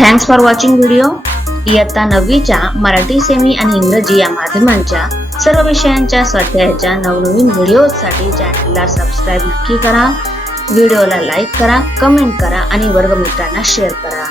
Thanks for watching video. इयत्ता 9वीच्या Marathi, semi आणि इंग्रजी या माध्यमांच्या सर्व विषयांच्या स्वाध्यायाच्या नवनवीन व्हिडिओसाठी चॅनलला सबस्क्राईब नक्की करा. व्हिडिओला लाईक करा, कमेंट करा आणि वर्गमित्रांना शेअर करा.